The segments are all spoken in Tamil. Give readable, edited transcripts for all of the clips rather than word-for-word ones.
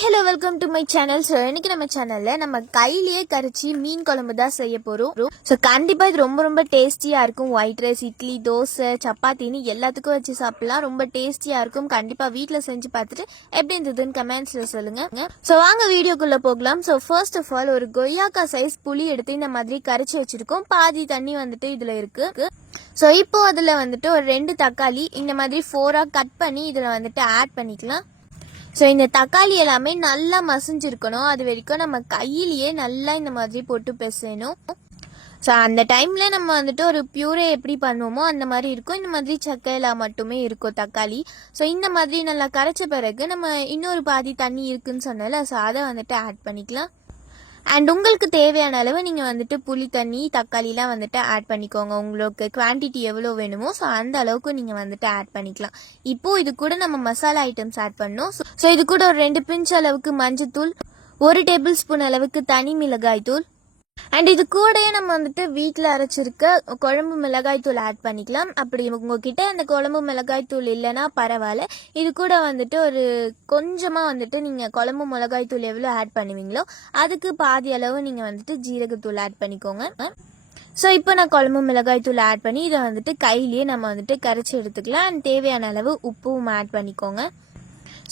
Hi hello welcome to my channel. So இன்னைக்கு நம்ம சேனல்ல நம்ம கையிலேயே கரைச்சி மீன் குழம்பு தான் செய்ய போறோம். ஸோ கண்டிப்பா இது ரொம்ப ரொம்ப டேஸ்டியா இருக்கும். ஒயிட் ரைஸ், இட்லி, தோசை, சப்பாத்தின்னு எல்லாத்துக்கும் வச்சு சாப்பிடலாம். ரொம்ப டேஸ்டியா இருக்கும். கண்டிப்பா வீட்டில் செஞ்சு பார்த்துட்டு எப்படி இருந்ததுன்னு கமெண்ட்ஸ்ல சொல்லுங்க. ஸோ வாங்க வீடியோக்குள்ள போகலாம். ஸோ ஃபர்ஸ்ட் ஆஃப் ஆல் ஒரு கொய்யாக்கா சைஸ் புளி எடுத்து இந்த மாதிரி கரைச்சி வச்சிருக்கோம். பாதி தண்ணி வந்துட்டு இதுல இருக்கு. ஸோ இப்போ அதுல வந்துட்டு ஒரு 2 தக்காளி இந்த மாதிரி 4ஆ கட் பண்ணி இதுல வந்துட்டு ஆட் பண்ணிக்கலாம். ஸோ இந்த தக்காளி எல்லாமே நல்லா மசிஞ்சிருக்கணும். அது வரைக்கும் நம்ம கையிலேயே நல்லா இந்த மாதிரி போட்டு பிசையணும். ஸோ அந்த டைம்ல நம்ம வந்துட்டு ஒரு பியூரே எப்படி பண்ணுவோமோ அந்த மாதிரி இருக்கும். இந்த மாதிரி சக்கையில மட்டுமே இருக்கும் தக்காளி. ஸோ இந்த மாதிரி நல்லா கரைச்ச பிறகு நம்ம இன்னொரு பாதி தண்ணி இருக்குன்னு சொன்னால ஸோ அதை வந்துட்டு ஆட் பண்ணிக்கலாம். அண்ட் உங்களுக்கு தேவையான அளவு நீங்கள் வந்துட்டு புளி தண்ணி தக்காளிலாம் வந்துட்டு ஆட் பண்ணிக்கோங்க. உங்களுக்கு குவான்டிட்டி எவ்வளோ வேணுமோ ஸோ அந்த அளவுக்கு நீங்கள் வந்துட்டு ஆட் பண்ணிக்கலாம். இப்போது இது கூட நம்ம மசாலா ஐட்டம்ஸ் ஆட் பண்ணோம். ஸோ இது கூட ஒரு 2 பிஞ்ச் அளவுக்கு மஞ்சத்தூள், 1 டேபிள் ஸ்பூன் அளவுக்கு தனி மிளகாய் தூள், அண்ட் இது கூடயே நம்ம வந்துட்டு வீட்டில் அரைச்சிருக்க குழம்பு மிளகாய் தூள் ஆட் பண்ணிக்கலாம். அப்படி உங்ககிட்ட அந்த குழம்பு மிளகாய் தூள் இல்லைன்னா பரவாயில்ல. இது கூட வந்துட்டு ஒரு கொஞ்சமாக வந்துட்டு நீங்கள் குழம்பு மிளகாய் தூள் எவ்வளோ ஆட் பண்ணுவீங்களோ அதுக்கு பாதி அளவு நீங்கள் வந்துட்டு ஜீரகத்தூள் ஆட் பண்ணிக்கோங்க. ஸோ இப்போ நான் குழம்பு மிளகாய் தூள் ஆட் பண்ணி இதை வந்துட்டு கையிலேயே நம்ம வந்துட்டு கரைச்சி எடுத்துக்கலாம். அண்ட் தேவையான அளவு உப்பும் ஆட் பண்ணிக்கோங்க.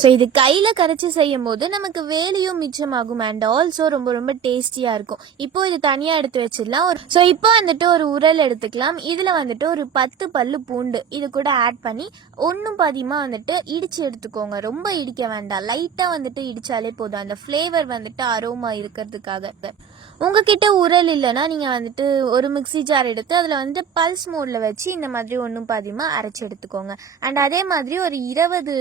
ஸோ இது கையில் கரைச்சி செய்யும் போது நமக்கு வேலையும் மிச்சமாகும் அண்ட் ஆல்சோ ரொம்ப ரொம்ப டேஸ்டியாக இருக்கும். இப்போ இது தனியாக எடுத்து வச்சிடலாம். ஸோ இப்போ வந்துட்டு ஒரு உரல் எடுத்துக்கலாம். இதில் வந்துட்டு ஒரு 10 பல்லு பூண்டு இது கூட ஆட் பண்ணி ஒன்றும் பாதியமாக வந்துட்டு இடித்து எடுத்துக்கோங்க. ரொம்ப இடிக்க வேண்டாம், லைட்டாக வந்துட்டு இடித்தாலே போதும், அந்த ஃப்ளேவர் வந்துட்டு அரோமா இருக்கிறதுக்காக. உங்ககிட்ட உரல் இல்லைன்னா நீங்கள் வந்துட்டு ஒரு மிக்சி ஜார் எடுத்து அதில் வந்துட்டு பல்ஸ் மோடில் வச்சு இந்த மாதிரி ஒன்றும் பாதியமாக அரைச்சி எடுத்துக்கோங்க. அண்ட் அதே மாதிரி ஒரு 20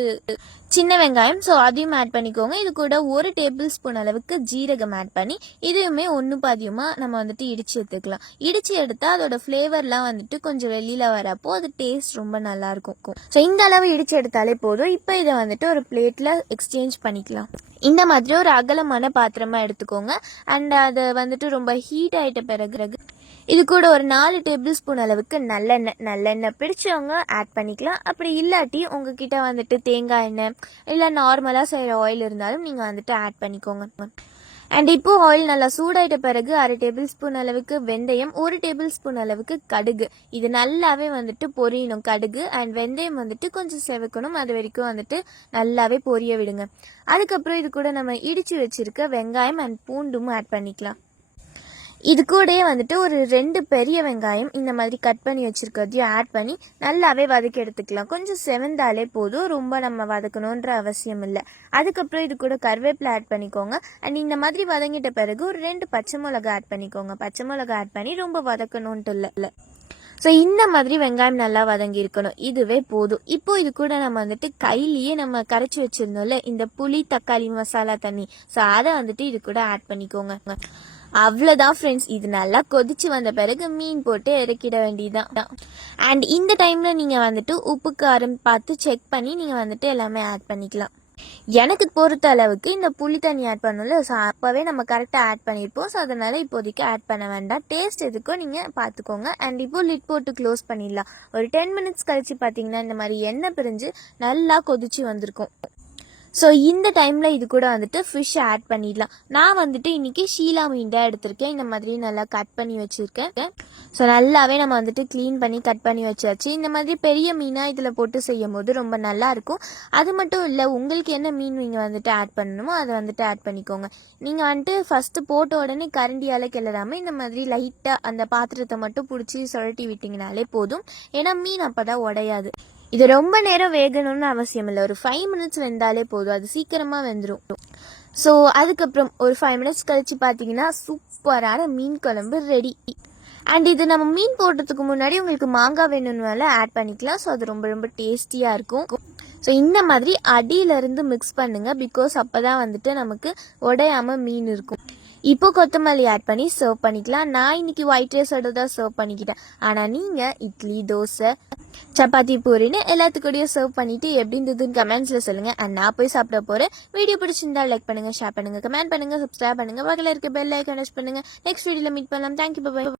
சின்ன வெங்காயம் ஸோ அதையும் ஆட் பண்ணிக்கோங்க. இது கூட 1 டேபிள் ஸ்பூன் அளவுக்கு ஜீரகம் ஆட் பண்ணி இதையுமே ஒன்று பாதியமாக நம்ம வந்துட்டு இடித்து எடுத்துக்கலாம். இடித்து எடுத்தால் அதோட ஃப்ளேவர்லாம் வந்துட்டு கொஞ்சம் வெளியில் வரப்போ அது டேஸ்ட் ரொம்ப நல்லாயிருக்கும். ஸோ இந்த அளவு இடித்து எடுத்தாலே போதும். இப்போ இதை வந்துட்டு ஒரு பிளேட்டில் எக்ஸ்சேஞ்ச் பண்ணிக்கலாம். இந்த மாதிரி ஒரு அகலமான பாத்திரமா எடுத்துக்கோங்க. அண்ட் அதை வந்துட்டு ரொம்ப ஹீட் ஆகிட்ட பிறகு இது கூட ஒரு 4 டேபிள் ஸ்பூன் அளவுக்கு நல்லெண்ணெய் பிடிச்சவங்க ஆட் பண்ணிக்கலாம். அப்படி இல்லாட்டி உங்ககிட்ட வந்துட்டு தேங்காய் எண்ணெய் இல்லை நார்மலாக செய்கிற ஆயில் இருந்தாலும் நீங்கள் வந்துட்டு ஆட் பண்ணிக்கோங்க. அண்ட் இப்போ ஆயில் நல்லா சூடாயிட்ட பிறகு 1/2 டேபிள் ஸ்பூன் அளவுக்கு வெந்தயம், 1 டேபிள் ஸ்பூன் அளவுக்கு கடுகு இது நல்லாவே வந்துட்டு பொரியணும். கடுகு அண்ட் வெந்தயம் வந்துட்டு கொஞ்சம் செவக்கணும். அது வரைக்கும் வந்துட்டு நல்லாவே பொரிய விடுங்க. அதுக்கப்புறம் இது கூட நம்ம இடிச்சு வச்சிருக்க வெங்காயம் அண்ட் பூண்டும் ஆட் பண்ணிக்கலாம். இது கூடயே வந்துட்டு ஒரு 2 பெரிய வெங்காயம் இந்த மாதிரி கட் பண்ணி வச்சிருக்கிறதையும் ஆட் பண்ணி நல்லாவே வதக்கி எடுத்துக்கலாம். கொஞ்சம் செவந்தாலே போதும், ரொம்ப நம்ம வதக்கணுன்ற அவசியம் இல்லை. அதுக்கப்புறம் இது கூட கருவேப்பிலை ஆட் பண்ணிக்கோங்க. அண்ட் இந்த மாதிரி வதங்கிட்ட பிறகு ஒரு 2 பச்சை மிளகா ஆட் பண்ணிக்கோங்க. பச்சை மிளகா ஆட் பண்ணி ரொம்ப வதக்கணுன்ட்டு இல்லை. ஸோ இந்த மாதிரி வெங்காயம் நல்லா வதங்கி இருக்கணும், இதுவே போதும். இப்போ இது கூட நம்ம வந்துட்டு கையிலேயே நம்ம கரைச்சி வச்சிருந்தோம்ல இந்த புளி தக்காளி மசாலா தண்ணி ஸோ அதை வந்துட்டு இது கூட ஆட் பண்ணிக்கோங்க. அவ்வளோதான் ஃப்ரெண்ட்ஸ். இது நல்லா கொதிச்சு வந்த பிறகு மீன் போட்டு இறக்கிட வேண்டியதுதான். அண்ட் இந்த டைமில் நீங்கள் வந்துட்டு உப்பு காரம் பார்த்து செக் பண்ணி நீங்கள் வந்துட்டு எல்லாமே ஆட் பண்ணிக்கலாம். எனக்கு பொறுத்த அளவுக்கு இந்த புளி தண்ணி ஆட் பண்ணல ஸோ அப்போவே நம்ம கரெக்டாக ஆட் பண்ணியிருப்போம். ஸோ அதனால் இப்போதைக்கு ஆட் பண்ண வேண்டாம். டேஸ்ட் எதுக்கும் நீங்கள் பார்த்துக்கோங்க. அண்ட் இப்போ லிட் போட்டு க்ளோஸ் பண்ணிடலாம். ஒரு 10 மினிட்ஸ் கழிச்சு பார்த்தீங்கன்னா இந்த மாதிரி எண்ணெய் பிரிஞ்சு நல்லா கொதிச்சு வந்திருக்கும். ஸோ இந்த டைமில் இது கூட வந்துட்டு ஃபிஷ் ஆட் பண்ணிடலாம். நான் வந்துட்டு இன்றைக்கி ஷீலா மீன் தான் எடுத்திருக்கேன். இந்த மாதிரி நல்லா கட் பண்ணி வச்சுருக்கேன். ஸோ நல்லாவே நம்ம வந்துட்டு க்ளீன் பண்ணி கட் பண்ணி வச்சாச்சு. இந்த மாதிரி பெரிய மீனாக இதில் போட்டு செய்யும் போது ரொம்ப நல்லாயிருக்கும். அது மட்டும் இல்லை, உங்களுக்கு என்ன மீன் நீங்கள் வந்துட்டு ஆட் பண்ணணுமோ அதை வந்துட்டு ஆட் பண்ணிக்கோங்க. நீங்கள் வந்துட்டு ஃபஸ்ட்டு போட்ட உடனே கரண்டியால் கிளறாமல் இந்த மாதிரி லைட்டாக அந்த பாத்திரத்தை மட்டும் பிடிச்சி சுழட்டி விட்டிங்கனாலே போதும். ஏன்னா மீன் அப்போ தான் உடையாது. இது ரொம்ப நேரம் வேகணும்னு அவசியம் இல்லை, ஒரு 5 மினிட்ஸ் வெந்தாலே போதும், அது சீக்கிரமாக வெந்துடும். ஸோ அதுக்கப்புறம் ஒரு 5 மினிட்ஸ் கழிச்சு பார்த்தீங்கன்னா சூப்பரான மீன் குழம்பு ரெடி. அண்ட் இது நம்ம மீன் போடுறதுக்கு முன்னாடி உங்களுக்கு மாங்காய் வேணும்னால ஆட் பண்ணிக்கலாம். ஸோ அது ரொம்ப ரொம்ப டேஸ்டியாக இருக்கும். ஸோ இந்த மாதிரி அடியிலேருந்து மிக்ஸ் பண்ணுங்கள், பிகாஸ் அப்போ தான் வந்துட்டு நமக்கு உடையாமல் மீன் இருக்கும். இப்போ கொத்தமல்லி ஆட் பண்ணி சர்வ் பண்ணிக்கலாம். நான் இன்னைக்கு ஒயிட் ரைஸோட தான் சர்வ் பண்ணிக்கிட்டேன். ஆனால் நீங்கள் இட்லி, தோசை, சப்பாத்தி, பூரின்னு எல்லாத்துக்கூடயும் சர்வ் பண்ணிவிட்டு எப்படி இருந்ததுன்னு கமெண்ட்ஸில் சொல்லுங்கள். அண்ட் நான் போய் சாப்பிட போகிறேன். வீடியோ பிடிச்சிருந்தா லைக் பண்ணுங்கள், ஷேர் பண்ணுங்கள், கமெண்ட் பண்ணுங்கள், சப்ஸ்கிரைப் பண்ணுங்கள், பக்கத்தில் இருக்க பெல் ஐக்கான் டச் பண்ணுங்கள். நெக்ஸ்ட் வீடியோவில் மீட் பண்ணலாம். Thank you, by.